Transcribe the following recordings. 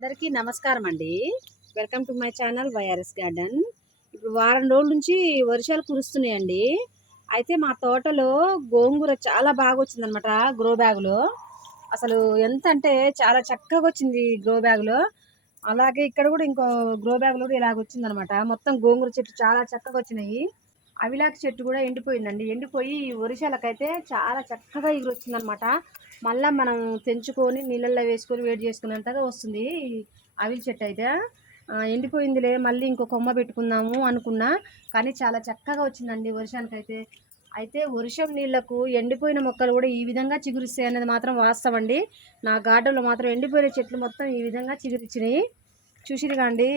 అందరికీ నమస్కారం అండి welcome to my channel YRS garden. ఇప్పుడు వారం రోజుల నుంచి వర్షాలు కురుస్తున్నాయండి. అయితే మా తోటలో గోంగూర చాలా బాగా వచ్చిందనమాట గ్రో బ్యాగ్లో. అసలు ఎంత అంటే చాలా చక్కగా వచ్చింది గ్రో బ్యాగ్లో. అలాగే ఇక్కడ కూడా ఇంకో గ్రో బ్యాగ్లో కూడా ఇలాగ వచ్చిందనమాట మొత్తం గోంగూర చెట్టు చాలా చక్కగా వచ్చినాయి. అవిలాక్ చెట్టు కూడా ఎండిపోయిందండి. ఎండిపోయి వరిషాలకైతే చాలా చక్కగా ఎగురు వచ్చిందనమాట మళ్ళీ మనం తెంచుకొని నీళ్ళల్లో వేసుకొని వేడి చేసుకునేంతగా వస్తుంది ఈ అవిల్ చెట్టు అయితే. ఎండిపోయిందిలే మళ్ళీ ఇంకో కొమ్మ పెట్టుకుందాము అనుకున్నా కానీ చాలా చక్కగా వచ్చిందండి వర్షానికైతే. అయితే వర్షం నీళ్ళకు ఎండిపోయిన మొక్కలు కూడా ఈ విధంగా చిగురిస్తాయి అనేది మాత్రం వాస్తవం అండి. నా గార్డెన్లో మాత్రం ఎండిపోయిన చెట్లు మొత్తం ఈ విధంగా చిగురిచ్చినాయి. చూసిరుగా అండి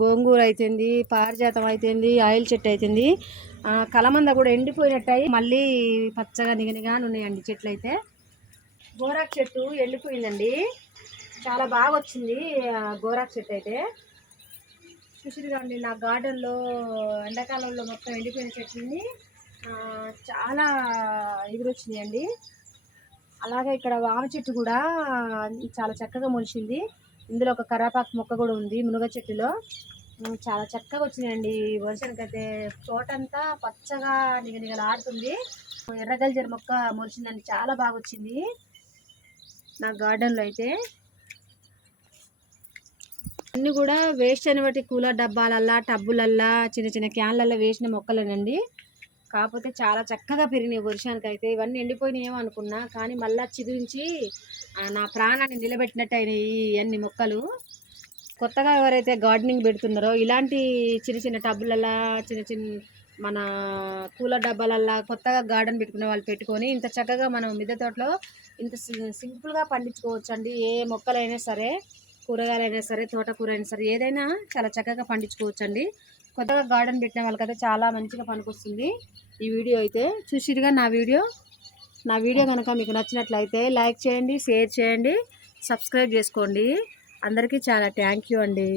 గోంగూర అయితేంది పారిజాతం అయితేంది ఆయిల్ చెట్టు అయితేంది. కలమంద కూడా ఎండిపోయినట్టు మళ్ళీ పచ్చగా నిగనిగా ఉన్నాయండి చెట్లు అయితే గోరాక్ చెట్టు ఎండిపోయిందండి. చాలా బాగా వచ్చింది ఆ, గోరాక్ చెట్టు అయితే. చూసిరుగా అండి నా గార్డెన్లో ఎండాకాలంలో మొత్తం ఎండిపోయిన చెట్లని చాలా ఎగురొచ్చినాయండి అలాగే ఇక్కడ వామ చెట్టు కూడా చాలా చక్కగా మొలిచింది. ఇందులో ఒక కరాపాకు మొక్క కూడా ఉంది మునగ చెట్టులో. చాలా చక్కగా వచ్చినాయండి. ఈ వర్షానికైతే తోటంతా పచ్చగా నిగనిగలాడుతుంది. ఎర్రగల్జర మొక్క మొలిచిందండి చాలా బాగా వచ్చింది. నా గార్డెన్లో అయితే అన్నీ కూడా వేస్ట్ అయిన బట్టి కూలర్ డబ్బాలల్లా టబ్బులల్లా చిన్న చిన్న క్యాన్లల్లో వేసిన మొక్కలేనండి. కాకపోతే చాలా చక్కగా పెరిగినాయి వర్షానికి అయితే ఇవన్నీ ఎండిపోయినాయేమో అనుకున్నా కానీ మళ్ళా చిగురించి నా ప్రాణాన్ని నిలబెట్టినట్టు అయినాయి అన్ని మొక్కలు. కొత్తగా ఎవరైతే గార్డెనింగ్ పెడుతున్నారో ఇలాంటి చిన్న చిన్న టబ్బులల్లా చిన్న చిన్న మన కూల డబ్బాలల్లా కొత్తగా గార్డెన్ పెట్టుకునే వాళ్ళు పెట్టుకొని ఇంత చక్కగా మనం మిద్దె తోటలో ఇంత సింపుల్గా పండించుకోవచ్చు అండి ఏ మొక్కలైనా సరే కూరగాయలైనా సరే తోటకూర అయినా సరే ఏదైనా చాలా చక్కగా పండించుకోవచ్చు అండి కొత్తగా గార్డెన్ పెట్టిన వాళ్ళకైతే చాలా మంచిగా పనికొస్తుంది. ఈ వీడియో అయితే చూసిరుగా నా వీడియో? నా వీడియో కనుక మీకు నచ్చినట్లయితే లైక్ చేయండి షేర్ చేయండి సబ్స్క్రైబ్ చేసుకోండి. అందరికీ చాలా థ్యాంక్ యూ అండి.